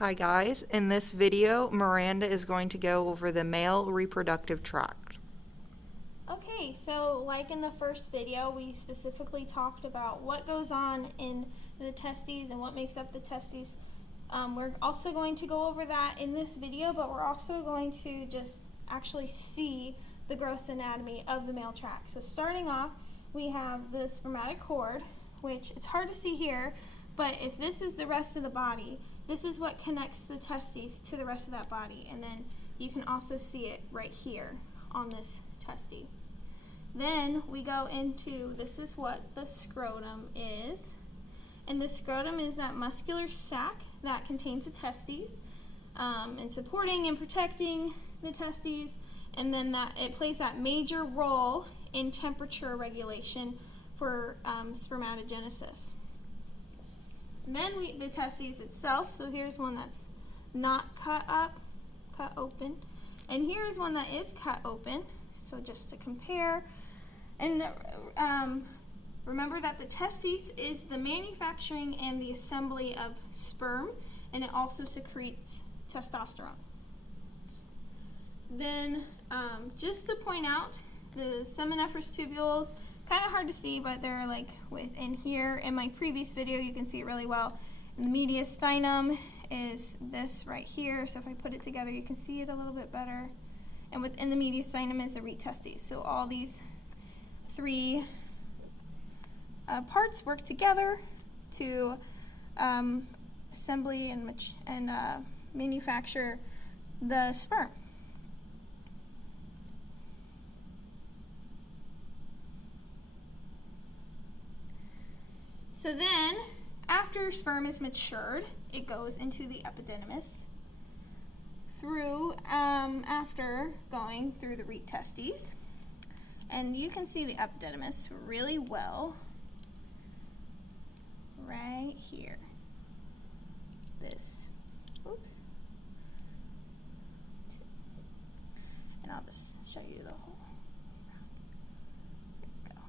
Hi guys, in this video Miranda is going to go over the male reproductive tract. Okay, so like in the first video, we specifically talked about what goes on in the testes and what makes up the testes. We're also going to go over that in this video, but we're also going to just actually see the gross anatomy of the male tract. So starting off, we have the spermatic cord, which it's hard to see here, but if this is the rest of the body, this is what connects the testes to the rest of that body, and then you can also see it right here on this testes. Then we go into, this is what the scrotum is, and the scrotum is that muscular sac that contains the testes, and supporting and protecting the testes, and then that it plays that major role in temperature regulation for spermatogenesis. And then the testes itself, so here's one that's not cut open, and here's one that is cut open, so just to compare. And remember that the testes is the manufacturing and the assembly of sperm, and it also secretes testosterone. Then just to point out, the seminiferous tubules, kind of hard to see, but they're like within here. In my previous video, you can see it really well. And the mediastinum is this right here, so if I put it together, you can see it a little bit better. And within the mediastinum is the root testes. So all these three parts work together to assembly and manufacture the sperm. So then, after sperm is matured, it goes into the epididymis after going through the root testes. And you can see the epididymis really well right here. Oops. And I'll just show you the whole. There we go.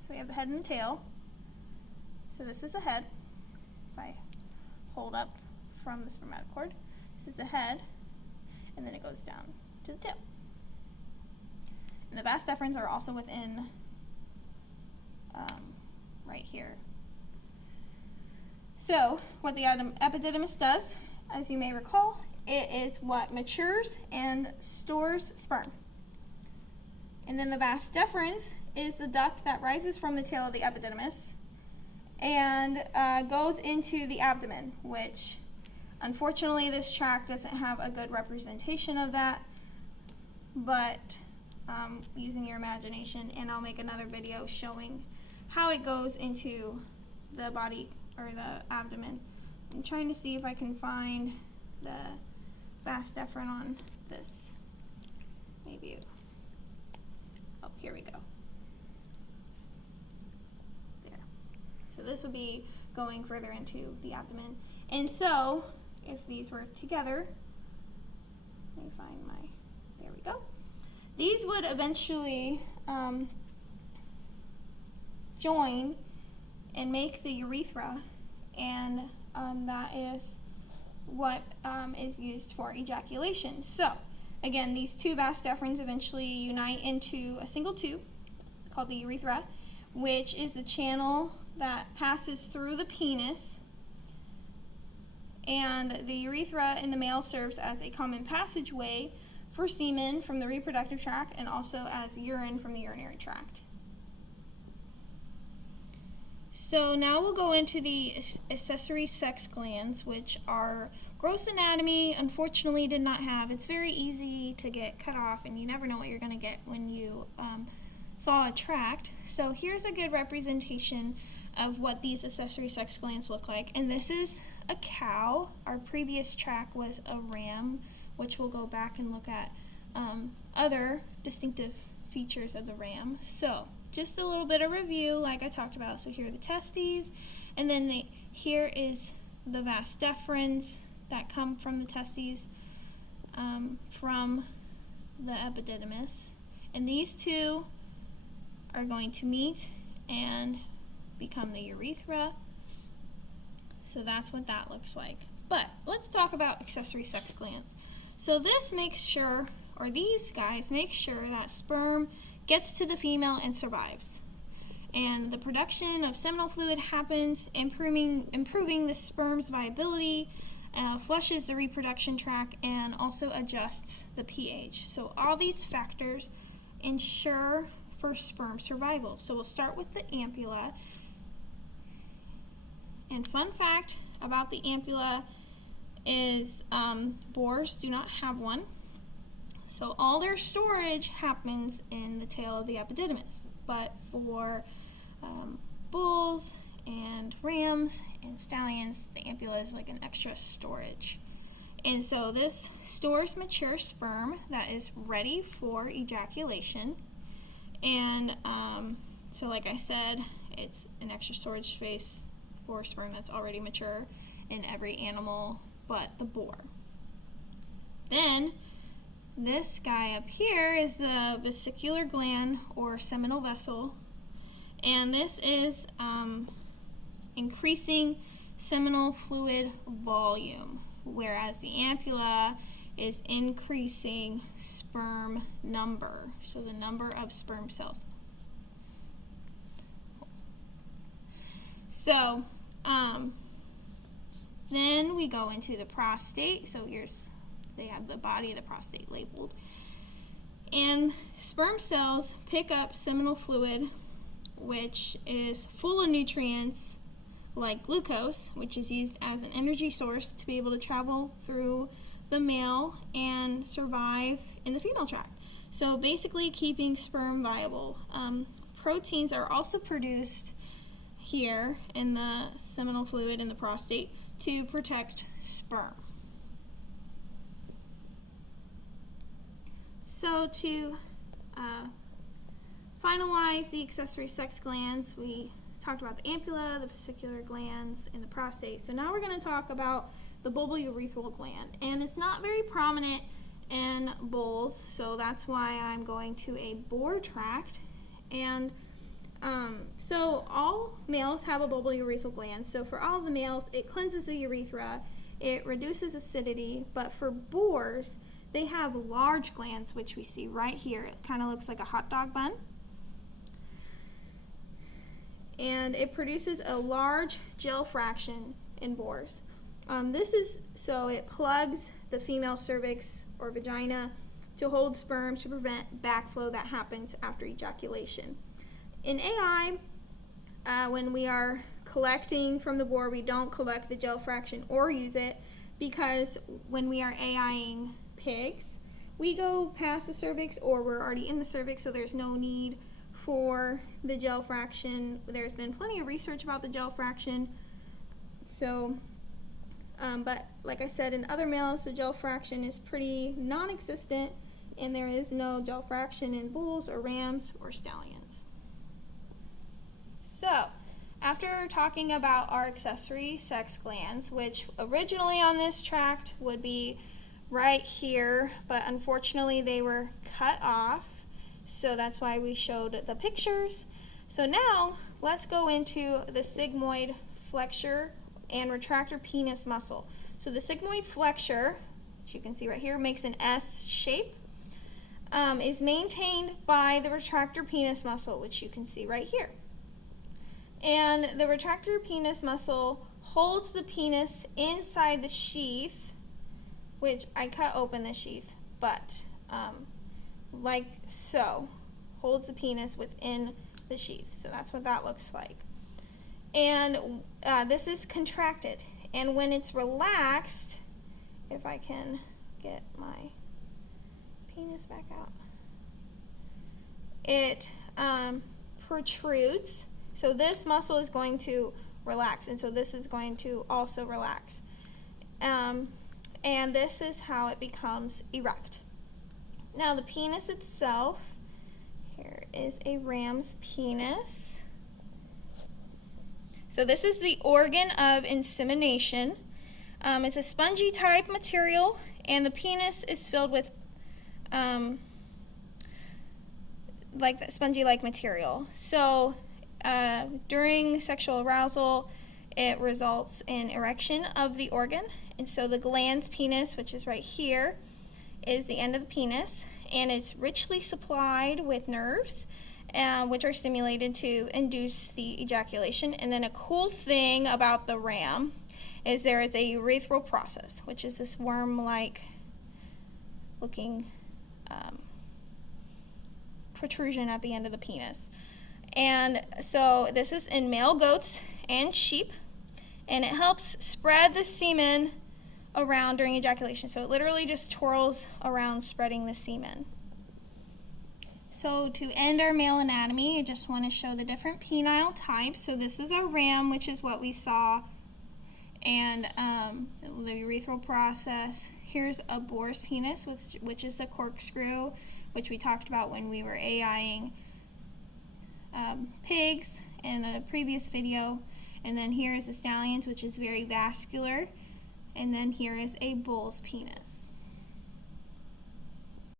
So we have the head and the tail. So this is a head. If I hold up from the spermatic cord, this is the head, and then it goes down to the tail. And the vas deferens are also within right here. So what the epididymis does, as you may recall, it is what matures and stores sperm. And then the vas deferens is the duct that rises from the tail of the epididymis and goes into the abdomen, which unfortunately this tract doesn't have a good representation of that, but using your imagination, and I'll make another video showing how it goes into the body or the abdomen. I'm trying to see if I can find the vas deferens on this. Maybe. Oh, here we go. There. So this would be going further into the abdomen. And so, if these were together, let me find there we go. These would eventually join and make the urethra, and that is what is used for ejaculation. So, again, these two vas deferens eventually unite into a single tube called the urethra, which is the channel that passes through the penis. And the urethra in the male serves as a common passageway for semen from the reproductive tract and also as urine from the urinary tract. So now we'll go into the accessory sex glands, which are gross anatomy unfortunately did not have. It's very easy to get cut off, and you never know what you're going to get when you thaw a tract. So here's a good representation of what these accessory sex glands look like. And this is a cow. Our previous tract was a ram, which we'll go back and look at other distinctive features of the ram. So just a little bit of review like I talked about. So here are the testes, and then here is the vas deferens that come from the testes from the epididymis. And these two are going to meet and become the urethra. So that's what that looks like. But let's talk about accessory sex glands. So this makes sure, or these guys make sure that sperm gets to the female and survives. And the production of seminal fluid happens, improving the sperm's viability, flushes the reproduction tract, and also adjusts the pH. So all these factors ensure for sperm survival. So we'll start with the ampulla. And fun fact about the ampulla is boars do not have one. So all their storage happens in the tail of the epididymis. But for bulls and rams and stallions, the ampulla is like an extra storage. And so this stores mature sperm that is ready for ejaculation. And so like I said, it's an extra storage space for sperm that's already mature in every animal but the boar. Then this guy up here is the vesicular gland or seminal vessel, and this is increasing seminal fluid volume, whereas the ampulla is increasing sperm number, so the number of sperm cells. So then we go into the prostate. So they have the body of the prostate labeled. And sperm cells pick up seminal fluid, which is full of nutrients like glucose, which is used as an energy source to be able to travel through the male and survive in the female tract. So basically keeping sperm viable. Proteins are also produced here in the seminal fluid in the prostate to protect sperm. So to finalize the accessory sex glands, we talked about the ampulla, the vesicular glands, and the prostate. So now we're going to talk about the bulbourethral gland. And it's not very prominent in bulls, so that's why I'm going to a boar tract. And so all males have a bulbourethral gland. So for all the males, it cleanses the urethra, it reduces acidity, but for boars, they have large glands, which we see right here. It kind of looks like a hot dog bun. And it produces a large gel fraction in boars. So it plugs the female cervix or vagina to hold sperm to prevent backflow that happens after ejaculation. In AI, when we are collecting from the boar, we don't collect the gel fraction or use it, because when we are AIing pigs, we go past the cervix or we're already in the cervix, so there's no need for the gel fraction. There's been plenty of research about the gel fraction. So, but like I said, in other males, the gel fraction is pretty non-existent, and there is no gel fraction in bulls or rams or stallions. So, after talking about our accessory sex glands, which originally on this tract would be right here, but unfortunately they were cut off, so that's why we showed the pictures. So now let's go into the sigmoid flexure and retractor penis muscle. So the sigmoid flexure, which you can see right here, makes an S shape, is maintained by the retractor penis muscle, which you can see right here. And the retractor penis muscle holds the penis inside the sheath, which I cut open the sheath, but like so, holds the penis within the sheath. So that's what that looks like. And this is contracted. And when it's relaxed, if I can get my penis back out, it protrudes. So this muscle is going to relax, and so this is going to also relax. And this is how it becomes erect. Now the penis itself, here is a ram's penis. So this is the organ of insemination. It's a spongy type material, and the penis is filled with like that spongy-like material. So during sexual arousal, it results in erection of the organ, And so the glans penis, which is right here, is the end of the penis, and it's richly supplied with nerves, which are stimulated to induce the ejaculation. And then a cool thing about the ram is there is a urethral process, which is this worm-like looking protrusion at the end of the penis. And so this is in male goats and sheep, and it helps spread the semen around during ejaculation. So it literally just twirls around, spreading the semen. So to end our male anatomy, I just want to show the different penile types. So this was our ram, which is what we saw, and the urethral process. Here's a boar's penis, which is a corkscrew, which we talked about when we were AIing pigs in a previous video. And then here is a stallion's, which is very vascular. And then here is a bull's penis.